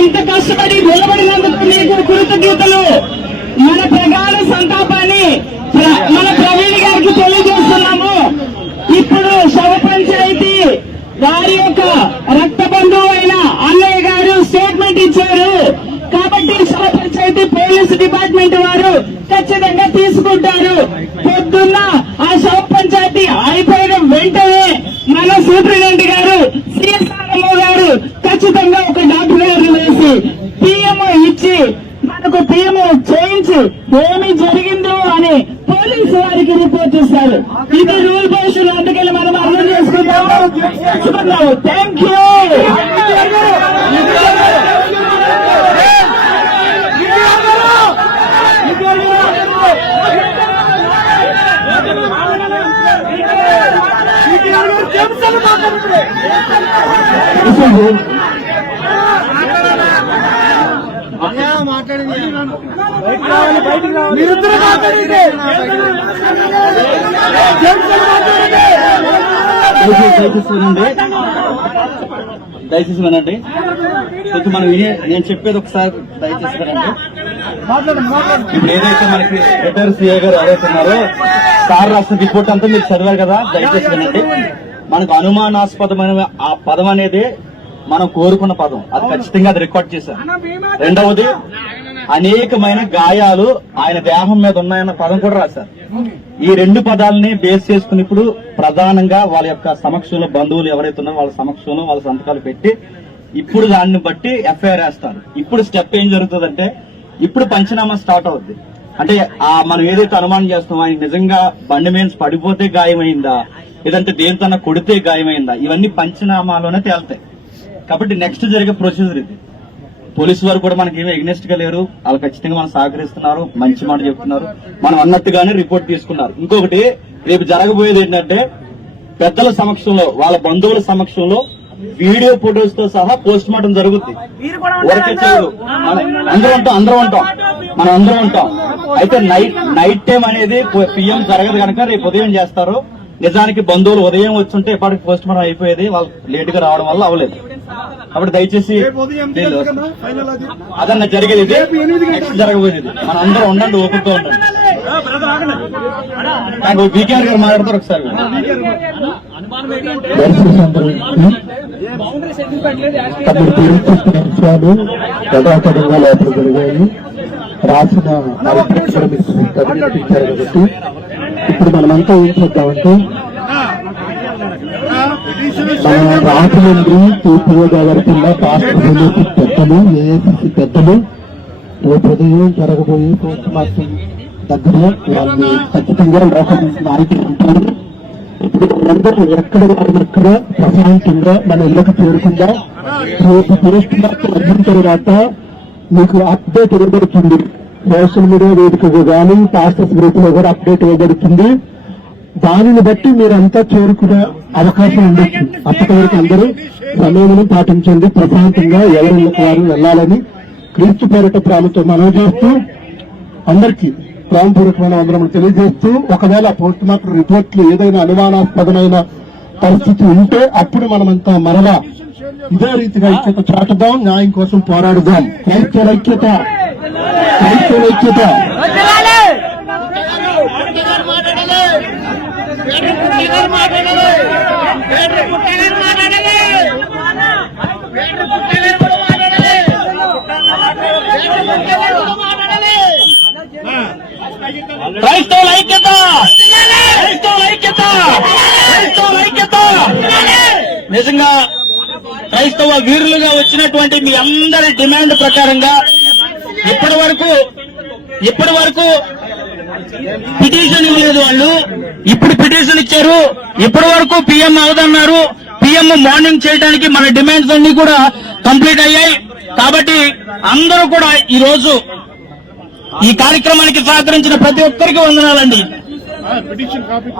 ఇంత కష్టపడి నిలబడినందుకు మీకు కృతజ్ఞతలు. మన ప్రగాఢ సంతాపాన్ని మన ప్రవీణ్ గారికి తెలియజేస్తున్నాము. ఇప్పుడు శవ పంచాయతీ వారి యొక్క రక్త బంధువు అయిన అన్నయ్య గారు స్టేట్మెంట్ ఇచ్చారు. కాబట్టి శవ పంచాయతీ పోలీసు డిపార్ట్మెంట్ వారు ఖచ్చితంగా తీసుకుంటారు. పొద్దున్న ఆ శవ పంచాయతీ అయిపోయిన వెంటనే మన సూపరింటెండెంట్ గారు సిఎస్ఆర్ఎంఓ గారు ఖచ్చితంగా ఒక డాక్టర్ గారు వేసి పిఎంఓ ఇచ్చి మనకు పిఎంఓ చేయించి ఏమి జరిగిందో అని పోలీసు వారికి రిపోర్ట్ ఇస్తారు. ఇది రూల్ బేస్డ్. అందుకని మనం అర్థం చేసుకుంటాము. Thank you. దయచేసి వినండి. కొంచెం మనం నేను చెప్పేది ఒకసారి దయచేసి వినండి. ఇప్పుడు ఏదైతే మనకి రిటైర్ సిఐ గారు ఎవరైతున్నారో సార్ రాసిన రిపోర్ట్ అంతా మీరు చదివారు కదా. దయచేసి వినండి. మనకు అనుమానాస్పదమైన ఆ పదం అనేది మనం కోరుకున్న పదం, అది ఖచ్చితంగా అది రికార్డ్ చేశారు. రెండవది, అనేకమైన గాయాలు ఆయన దేహం మీద ఉన్నాయన్న పదం కూడా రాశారు. ఈ రెండు పదాలని బేస్ చేసుకుని ఇప్పుడు ప్రధానంగా వాళ్ళ యొక్క సమక్షంలో బంధువులు ఎవరైతే ఉన్నారో వాళ్ళ సమక్షంలో వాళ్ళ సంతకాలు పెట్టి ఇప్పుడు దాన్ని బట్టి ఎఫ్ఐఆర్ వేస్తారు. ఇప్పుడు స్టెప్ ఏం జరుగుతుందంటే ఇప్పుడు పంచనామా స్టార్ట్ అవుద్ది. అంటే మనం ఏదైతే అనుమానం చేస్తామో ఆయన నిజంగా బండి మీద పడిపోతే గాయమైందా, లేదంటే దేనితోన్నా కొడితే గాయమైందా, ఇవన్నీ పంచనామాలోనే తేలుతాయి. కాబట్టి నెక్స్ట్ జరిగే ప్రొసీజర్ ఇది. పోలీసు వారు కూడా మనకి ఏమీ ఎగ్నెస్ట్ గా లేరు. వాళ్ళు ఖచ్చితంగా మనం సహకరిస్తున్నారు, మంచి మాట చెప్తున్నారు. మనం అన్నట్టుగానే రిపోర్ట్ తీసుకున్నారు. ఇంకొకటి, రేపు జరగబోయేది ఏంటంటే పెద్దల సమక్షంలో వాళ్ళ బంధువుల సమక్షంలో వీడియో ఫోటోస్ తో సహా పోస్ట్ మార్టం జరుగుద్ది. ఊరికే చేయదు. మనం అందరం ఉంటాం. అయితే నైట్ టైం అనేది పిఎం జరగదు కనుక రేపు ఉదయం చేస్తారు. నిజానికి బంధువులు ఉదయం వచ్చుంటే ఎప్పటికి పోస్ట్ మార్టం అయిపోయేది. వాళ్ళు లేట్ గా రావడం వల్ల అవ్వలేదు. కాబట్టి దయచేసి అదన్నా జరిగేది నెక్స్ట్ జరగబోయేది. మన అందరూ ఉండండి, ఓపికతో ఉండండి. నాకు బీకేఆర్ గారు మాట్లాడతారు ఒకసారి. యథాతథంగా లోపల జరిగాయి. రాసిన కాబట్టి ఇప్పుడు మనమంతా ఏం చేద్దామంటే మన రాజమండ్రి తూర్పుగోదావరి జిల్లా రాష్ట్ర పెద్దలు, ఏఐసిసి పెద్దలు రేపు ఉదయం జరగబోయే పోస్ట్ మార్టం దగ్గర వాళ్ళని ఖచ్చితంగా లోపల నాయకులు ఉంటారు. ఇప్పుడు అందరూ ఎక్కడ ప్రశాంతంగా మన ఇళ్లకు చేరుకుందాం. రేపు పోస్ట్ మార్టం అయిన తర్వాత మీకు అప్డేట్ ఇవ్వబడుతుంది. సోషల్ మీడియా వేదికగా కానీ పాస్టర్స్ గ్రూప్ లో కూడా అప్డేట్ ఇవ్వబడుతుంది. దానిని బట్టి మీరంతా చేరుకునే అవకాశం ఉండొచ్చు. అప్పటి వరకు అందరూ సమయాన్ని పాటించండి. ప్రశాంతంగా ఎవరిళ్ళకి వారు వెళ్లాలని క్రీస్తు పేరిట ప్రేమతో మనవి చేస్తూ అందరికీ ప్రేమపూర్వకమైన వందనములు తెలియజేస్తూ, ఒకవేళ పోస్ట్ మార్టం రిపోర్ట్లు ఏదైనా అనుమానాస్పదమైన పరిస్థితి ఉంటే అప్పుడు మనమంతా మరలా ఇదే రీతిగా ఐక్యత చాటుదాం, న్యాయం కోసం పోరాడుదాం. క్రైస్తవ ఐక్యత, క్రైస్తవ ఐక్యత. క్రైస్తవుల ఐక్యత, క్రైస్తవుల ఐక్యత, క్రైస్తవుల ఐక్యత. నిజంగా క్రైస్తవ వీరులుగా వచ్చినటువంటి మీ అందరి డిమాండ్ ప్రకారంగా ఇప్పటి వరకు పిటిషన్ ఇవ్వలేదు వాళ్ళు. ఇప్పుడు పిటిషన్ ఇచ్చారు. ఇప్పటి వరకు పిఎం అవదన్నారు. పిఎం మార్నింగ్ చేయడానికి మన డిమాండ్స్ అన్ని కూడా కంప్లీట్ అయ్యాయి. కాబట్టి అందరూ కూడా ఈ రోజు ఈ కార్యక్రమానికి సహకరించిన ప్రతి ఒక్కరికి వందనాలండి. పిటిషన్ కాపీ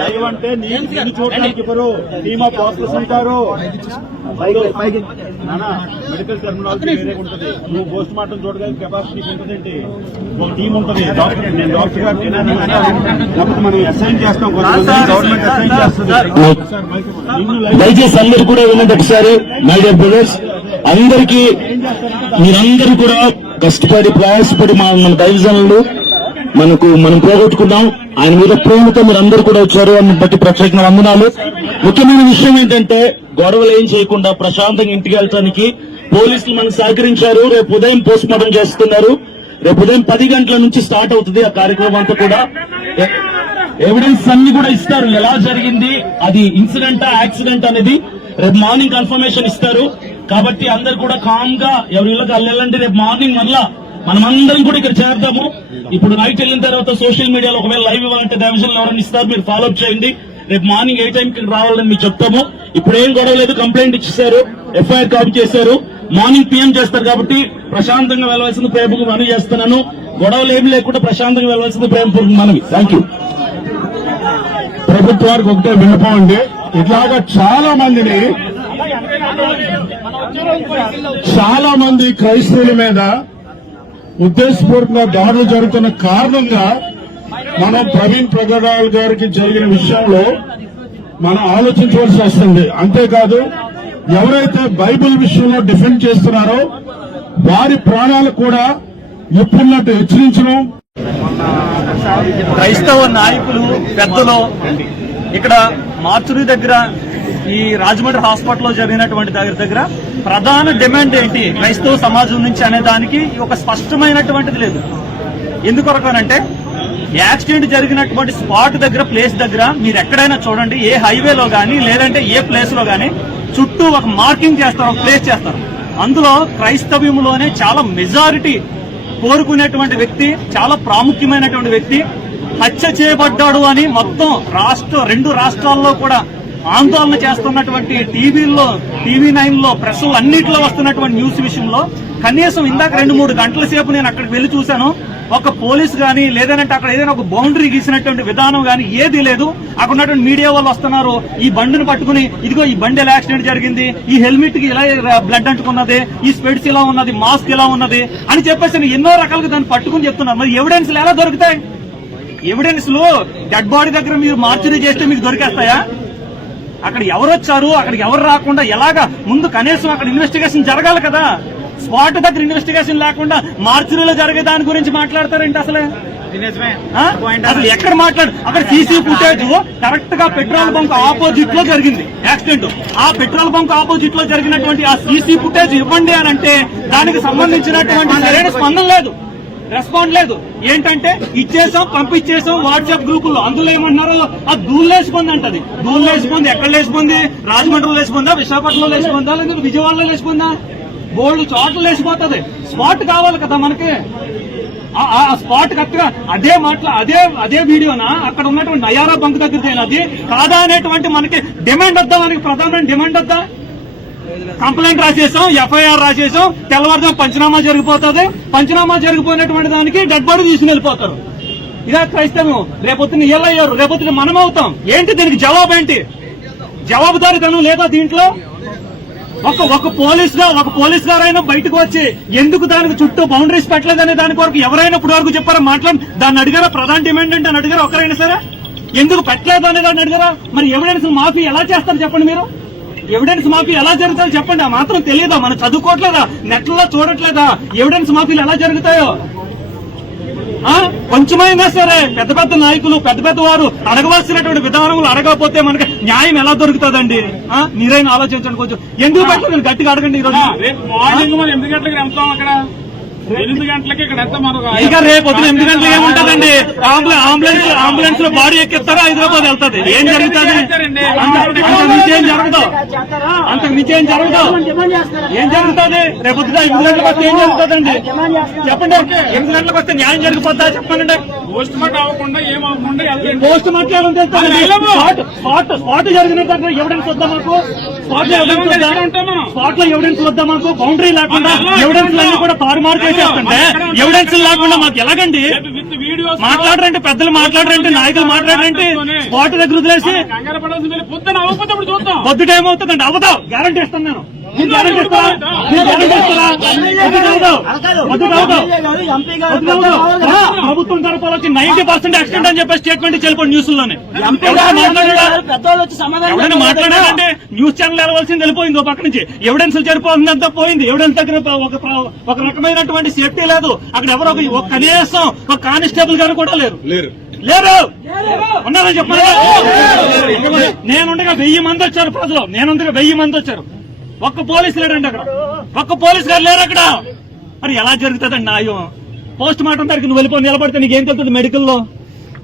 లైవ్ అంటే నేను చూడడానికి ఇప్పుడు టీమ్ ఆఫ్ డాక్టర్స్ ఉంటారు. మెడికల్ టెర్మినాలజీ వేరే ఉంటుంది. నువ్వు పోస్ట్ మార్టం చూడడానికి కెపాసిటీ ఉంటుందండి. ఒక టీం ఉంటుంది. డాక్టర్ నేను డాక్టర్ గారు లేకపోతే మనం అసైన్ చేస్తాం. గవర్నమెంట్ అసైన్ చేస్తుంది. దయచేసి అందరూ కూడా వినండి ఒకసారి. మై డియర్ బ్రదర్స్, అందరికీ మీరందరూ కూడా కష్టపడి ప్రయాసపడి మన డైవిజన్లు మనం పోగొట్టుకున్నాం. ఆయన మీద ప్రేమతో మీరు అందరూ కూడా వచ్చారు. అని బట్టి ప్రత్యేకంగా వందనాలు. ముఖ్యమైన విషయం ఏంటంటే గొడవలు ఏం చేయకుండా ప్రశాంతంగా ఇంటికి వెళ్ళడానికి పోలీసులు మనకు సహకరించారు. రేపు ఉదయం పోస్ట్ మార్టం చేస్తున్నారు. రేపు ఉదయం 10 గంటల నుంచి స్టార్ట్ అవుతుంది ఆ కార్యక్రమం అంతా కూడా. ఎవిడెన్స్ అన్ని కూడా ఇస్తారు. ఎలా జరిగింది, అది ఇన్సిడెంటా యాక్సిడెంట్ అనేది రేపు మార్నింగ్ కన్ఫర్మేషన్ ఇస్తారు. కాబట్టి అందరు కూడా కామ్ గా ఎవరి ఇళ్ళకి వెళ్ళండి. రేపు మార్నింగ్ మళ్ళా మనమందరం కూడా ఇక్కడ చేద్దాము. ఇప్పుడు నైట్ వెళ్ళిన తర్వాత సోషల్ మీడియాలో ఒకవేళ లైవ్ ఇవ్వాలంటే డైవిజన్ ఎవరైనా ఇస్తారు, మీరు ఫాలో అప్ చేయండి. రేపు మార్నింగ్ ఏ టైంకి రావాలని మీకు చెప్తాము. ఇప్పుడు ఏం గొడవ లేదు. కంప్లైంట్ ఇచ్చేశారు, ఎఫ్ఐఆర్ కాపీ చేశారు. మార్నింగ్ పిఎం చేస్తారు కాబట్టి ప్రశాంతంగా వెళ్ళవలసింది ప్రేమకు మనవి చేస్తున్నాను. గొడవలు ఏమి లేకుండా ప్రశాంతంగా వెళ్ళవలసింది ప్రేమపూర్వక మనవి. Thank you. ప్రభుత్వానికి ఒకటే విన్నపం అండి. ఇట్లాగా చాలా మంది క్రైస్తవుల మీద ఉద్దేశపూర్వకంగా దాడులు జరుగుతున్న కారణంగా మనం ప్రవీణ్ ప్రగడాల్ గారికి జరిగిన విషయంలో మనం ఆలోచించవలసి వస్తుంది. అంతేకాదు ఎవరైతే బైబిల్ విషయంలో డిఫెండ్ చేస్తున్నారో వారి ప్రాణాలు కూడా ఇప్పుడున్నట్టు హెచ్చరించడం. క్రైస్తవ నాయకులు పెద్దలు ఇక్కడ మార్చురి దగ్గర ఈ రాజమండ్రి హాస్పిటల్లో జరిగినటువంటి దగ్గర ప్రధాన డిమాండ్ ఏంటి క్రైస్తవ సమాజం నుంచి అనే దానికి ఒక స్పష్టమైనటువంటిది లేదు. ఎందుకొరకనంటే యాక్సిడెంట్ జరిగినటువంటి స్పాట్ దగ్గర ప్లేస్ దగ్గర మీరు ఎక్కడైనా చూడండి, ఏ హైవేలో గానీ లేదంటే ఏ ప్లేస్ లో గానీ చుట్టూ ఒక మార్కింగ్ చేస్తారు, ఒక ప్లేస్ చేస్తారు. అందులో క్రైస్తవ్యంలోనే చాలా మెజారిటీ కోరుకునేటువంటి వ్యక్తి, చాలా ప్రాముఖ్యమైనటువంటి వ్యక్తి హత్య చేయబడ్డాడు అని మొత్తం రెండు రాష్ట్రాల్లో కూడా ఆందోళన చేస్తున్నటువంటి టీవీ9 లో ప్రెస్ అన్నింటిలో వస్తున్నటువంటి న్యూస్ విషయంలో కనీసం ఇందాక 2-3 గంటల సేపు నేను అక్కడికి వెళ్లి చూశాను. ఒక పోలీస్ గానీ లేదంటే అక్కడ ఏదైనా ఒక బౌండరీ గీసినటువంటి విధానం గానీ ఏదీ లేదు. అక్కడ ఉన్నటువంటి మీడియా వాళ్ళు వస్తున్నారు, ఈ బండిని పట్టుకుని ఇదిగో ఈ బండి ఎలా యాక్సిడెంట్ జరిగింది, ఈ హెల్మెట్ కి ఇలా బ్లడ్ అంటుకున్నది, ఈ స్పెడ్స్ ఇలా ఉన్నది, మాస్క్ ఇలా ఉన్నది అని చెప్పేసి ఎన్నో రకాలుగా దాన్ని పట్టుకుని చెప్తున్నారు. మరి ఎవిడెన్స్లు ఎలా దొరుకుతాయి? ఎవిడెన్స్లు డెడ్ బాడీ దగ్గర మీరు మార్చురీ చేస్తే మీకు దొరికేస్తాయా? అక్కడ ఎవరు వచ్చారు, అక్కడికి ఎవరు రాకుండా ఎలాగా ముందు కనీసం అక్కడ ఇన్వెస్టిగేషన్ జరగాలి కదా. స్పాట్ దగ్గర ఇన్వెస్టిగేషన్ లేకుండా మార్చురీలో జరిగే దాని గురించి మాట్లాడతారేంటి? అసలు ఎక్కడ అక్కడ సీసీ ఫుటేజ్ కరెక్ట్ గా పెట్రోల్ బంక్ ఆపోజిట్ లో జరిగింది యాక్సిడెంట్. ఆ పెట్రోల్ బంక్ ఆపోజిట్ లో జరిగినటువంటి ఆ సీసీ ఫుటేజ్ ఇవ్వండి అని అంటే దానికి సంబంధించినటువంటి సరైన స్పందన లేదు, రెస్పాండ్ లేదు. ఏంటంటే ఇచ్చేసాం, పంపించేసాం వాట్సాప్ గ్రూపుల్లో. అందులో ఏమన్నారు, అది దూళ్ళేసిపోంది అంటది. దూళ్ళేసిపోంది ఎక్కడ లేచిపోంది? రాజమండ్రిలో లేచిపోందా, విశాఖపట్నంలో లేచిపోందా, లేదా విజయవాడలో లేచిపోందా? బోల్డ్ చోట్ల లేచిపోతుంది. స్పాట్ కావాలి కదా మనకి. ఆ స్పాట్ కరెక్ట్గా అదే వీడియోనా అక్కడ ఉన్నటువంటి నయారా బంక్ దగ్గర అది కాదా అనేటువంటి మనకి డిమాండ్ వద్దా? మనకి ప్రధానమైన డిమాండ్ వద్దా? కంప్లైంట్ రాసేసాం, ఎఫ్ఐఆర్ రాసేసాం, తెల్లవారుజాము పంచనామా జరిగిపోతుంది. పంచనామా జరిగిపోయినటువంటి దానికి డెడ్ బాడీ తీసుకుని వెళ్ళిపోతారు. ఇదే క్రైస్తవం. రేపొద్దున ఇయ్యారు, రేపొద్దున మనం అవుతాం. ఏంటి దీనికి జవాబు? ఏంటి జవాబుదారీతనం లేదా దీంట్లో? ఒక పోలీస్ గారైనా బయటకు వచ్చి ఎందుకు దానికి చుట్టూ బౌండరీస్ పెట్టలేదనే దాని కొరకు ఎవరైనా ఇప్పుడు వరకు చెప్పారా? దాన్ని అడిగారా? ప్రధాన డిమాండ్ అంటే అని అడిగారా? ఒకరైనా సరే ఎందుకు పెట్టలేదు అనే దాన్ని అడిగారా? మరి ఎవిడెన్స్ మాఫీ ఎలా చేస్తారు చెప్పండి? మీరు ఎవిడెన్స్ మాఫీ ఎలా జరుగుతాయో చెప్పండి. ఆ మాత్రం తెలియదా? మనం చదువుకోవట్లేదా? నెట్లలో చూడట్లేదా ఎవిడెన్స్ మాఫీలు ఎలా జరుగుతాయో? కొంచెమైనా సరే పెద్ద పెద్ద నాయకులు పెద్ద పెద్ద వారు అడగవలసినటువంటి విధానములు అడగకపోతే మనకి న్యాయం ఎలా దొరుకుతుందండి? మీరైనా ఆలోచించండి కొంచెం. ఎందుకు పెట్టలేదు గట్టిగా అడగండి. ఈ రోజు మార్నింగ్ మనం 8 గంటలకు వెళ్తాం, అక్కడ 8 గంటలకి ఇక్కడ ఎంత మనకు ఇక రేపు పొద్దున 8 గంటలు ఏముంటదండి? అంబులెన్స్ లో బాడీ ఎక్కిస్తారా హైదరాబాద్ వెళ్తుంది. ఏం జరుగుతుంది? అంతకు మించి ఏం జరగదు. అంతకు మించి ఏం జరగదు. ఏం జరుగుతుంది? రేపు పొద్దున 8 గంటలకు వస్తే ఏం జరుగుతుందండి? చెప్పండి. 8 గంటలకు వస్తే న్యాయం జరిగిపోతా చెప్పండి. పోస్ట్ మార్టం అవ్వకుండా ఏమవ్వకుండా పోస్ట్ మార్టం ఏమని స్పాట్ జరిగినట్టు ఎవిడెన్స్ వద్దా మాకు? స్పాట్ లో ఎవిడెన్స్ వద్దా మాకు? బౌండరీ లేకుండా ఎవిడెన్స్ అన్ని కూడా తారుమారు చేసేస్తుంటే ఎవిడెన్స్ లేకుండా మాకు ఎలాగండి? మాట్లాడరంటే పెద్దలు మాట్లాడరంటే నాయకులు మాట్లాడరంటే స్పాట్ దగ్గర వదిలేసి కంగారు పడాల్సింది. పొద్దున అవ్వకపోతే ఇప్పుడు చూద్దాం. పొద్దు టైం అవుతుందండి. అవదాం గ్యారంటీ ఇస్తాను నేను. ప్రభుత్వం తరఫున వచ్చి 90% యాక్సిడెంట్ అని చెప్పి స్టేట్మెంట్ చెల్లిపోండి న్యూస్ లోనే. ఎవరైనా మాట్లాడాలంటే న్యూస్ ఛానల్ వెళ్ళవలసింది వెళ్ళిపోయింది. ఓ పక్క నుంచి ఎవిడెన్స్ సరిపోతుందంతా పోయింది. ఎవిడెన్స్ దగ్గర ఒక రకమైనటువంటి సేఫ్టీ లేదు. అక్కడ ఎవరో ఒక కనీసం ఒక కానిస్టేబుల్ గారు కూడా లేరు. ఉన్నారని చెప్పాలి. నేనుండగా 1000 మంది వచ్చారు ప్రజలు. నేనుండగా 1000 మంది వచ్చారు. ఒక్క పోలీసు లేడండి అక్కడ. ఒక్క పోలీసు గారు లేరు అక్కడ. మరి ఎలా జరుగుతుందండి న్యాయం? పోస్ట్ మార్టం దగ్గరికి నువ్వు వెళ్ళిపోయి నిలబడితే నీకేం తెలుస్తుంది? మెడికల్లో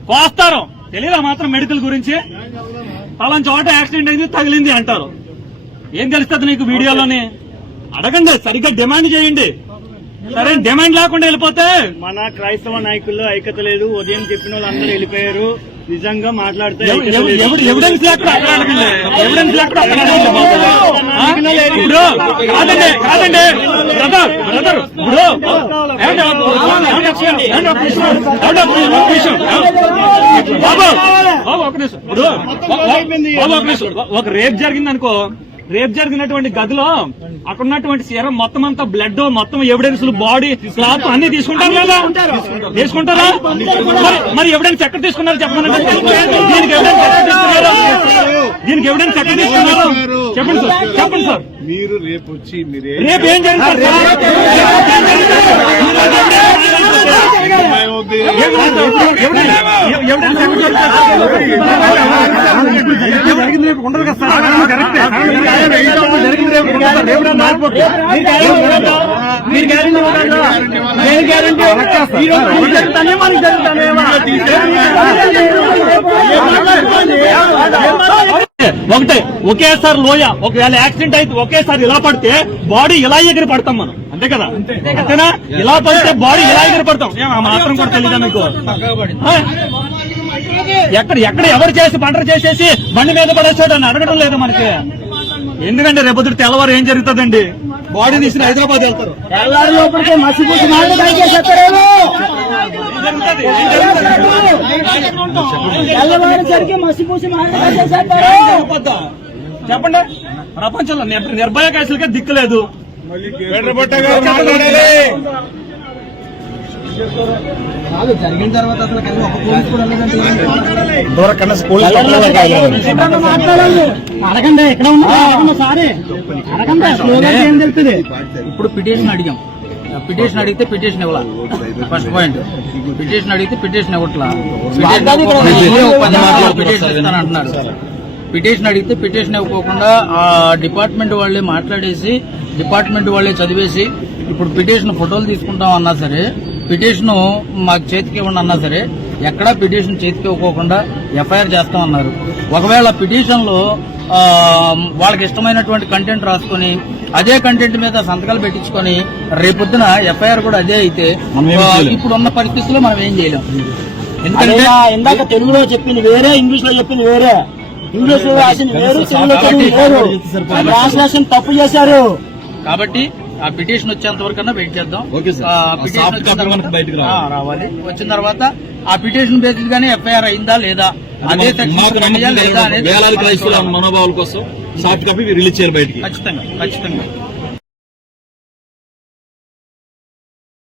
కోస్తారు. తెలియదా మాత్రం మెడికల్ గురించి? పలానా చోట యాక్సిడెంట్ అయింది తగిలింది అంటారు. ఏం తెలుస్తుంది నీకు వీడియోలోని? అడగండి, సరిగ్గా డిమాండ్ చేయండి. సరే డిమాండ్ లేకుండా వెళ్ళిపోతే మన క్రైస్తవ నాయకుల్లో ఐక్యత లేదు. ఉదయం చెప్పిన వాళ్ళు అందరూ వెళ్ళిపోయారు. నిజంగా మాట్లాడితే ఎవిడెన్స్ లేకుండా అక్కడ అడగండి. ఎవిడెన్స్ లేకుండా అక్కడ అడగండి. ఇప్పుడు కాదండి బ్రదర్ ఇప్పుడు బాబు ఒక నిమిషం. ఇప్పుడు ఒక రేప్ జరిగింది అనుకో. రేప్ జరిగినటువంటి గదిలో అక్కడ ఉన్నటువంటి సీరం మొత్తం అంతా బ్లడ్ మొత్తం ఎవిడెన్స్ బాడీ క్లాత్ అన్ని తీసుకుంటారు కదా? తీసుకుంటారా? మరి ఎవిడెన్స్ ఎక్కడ తీసుకున్నారు చెప్పండి. దీనికి ఎవిడెన్స్ ఎక్కడ తీసుకున్నారు? చెప్పండి సార్. మీరు రేపు వచ్చి రేపు ఏం జరుగుతుంది? జరిగింది రేపు ఉండదు కదా సార్. ఒకటే ఒకేసారి లోయ ఒకవేళ యాక్సిడెంట్ అయితే ఒకేసారి ఇలా పడితే బాడీ ఇలా ఎగిరి పడతాం మనం. అంతే కదా? అంతేనా? ఇలా పడితే బాడీ ఇలా ఎగిరి పడతాం. మాత్రం కూడా తెలియదా మీకు? ఎక్కడ ఎవరు చేసి పంటలు చేసేసి బండి మీద పడేసాడు అని అడగడం లేదు మనకి. ఎందుకంటే రేపొద్దు తెల్లవారు ఏం జరుగుతుందండి? బాడీ తీసిన హైదరాబాద్ వెళ్తారు. చెప్పండి. ప్రపంచంలో నిర్భయ కేసులకే దిక్కు లేదు. జరిగిన తర్వాత అసలు ఒక పోలీసు కూడా అడగండి. ఎక్కడ ఉన్నా సారీ అడగండి. ఏం తెలుస్తుంది? ఇప్పుడు పిటిషన్ అడిగాం. పిటిషన్ అడిగితే పిటిషన్ ఇవ్వాల. ఫస్ట్ పాయింట్ పిటిషన్ అడిగితే పిటిషన్ ఇవ్వట్లా. పిటిషన్ ఇస్తానంటున్నారు. పిటిషన్ అడిగితే పిటిషన్ ఇవ్వకోకుండా ఆ డిపార్ట్మెంట్ వాళ్ళే మాట్లాడేసి డిపార్ట్మెంట్ వాళ్ళే చదివేసి ఇప్పుడు పిటిషన్ ఫోటోలు తీసుకుంటాం అన్నా సరే, పిటిషన్ మాకు చేతికి ఇవ్వండి అన్నా సరే, ఎక్కడా పిటిషన్ చేతికి ఇవ్వకోకుండా ఎఫ్ఐఆర్ చేస్తామన్నారు. ఒకవేళ పిటిషన్ లో వాళ్ళకి ఇష్టమైనటువంటి కంటెంట్ రాసుకొని అదే కంటెంట్ మీద సంతకాలు పెట్టించుకొని రేపొద్దున ఎఫ్ఐఆర్ కూడా అదే అయితే ఇప్పుడున్న పరిస్థితుల్లో మనం ఏం చేయలేం. ఎందుకంటే ఇందాక తెలుగులో చెప్పింది వేరే, ఇంగ్లీష్ లో చెప్పింది వేరే. ఇంగ్లీష్ లో రాసింది వేరు, తెలుగులో చెప్పింది వేరు. ట్రాన్స్లేషన్ తప్పు చేశారు. కాబట్టి ఆ పిటిషన్ వచ్చేంత వరకన్నా వెయిట్ చేద్దాం. రావాలి. వచ్చిన తర్వాత ఆ పిటిషన్ బేసిస్ గానే ఎఫ్ఐఆర్ అయిందా లేదా, అదే లేదా అనేది మనోభావాల కోసం సాఫ్ట్ కాపీ రిలీజ్ చేయాలి బయటికి. ఖచ్చితంగా.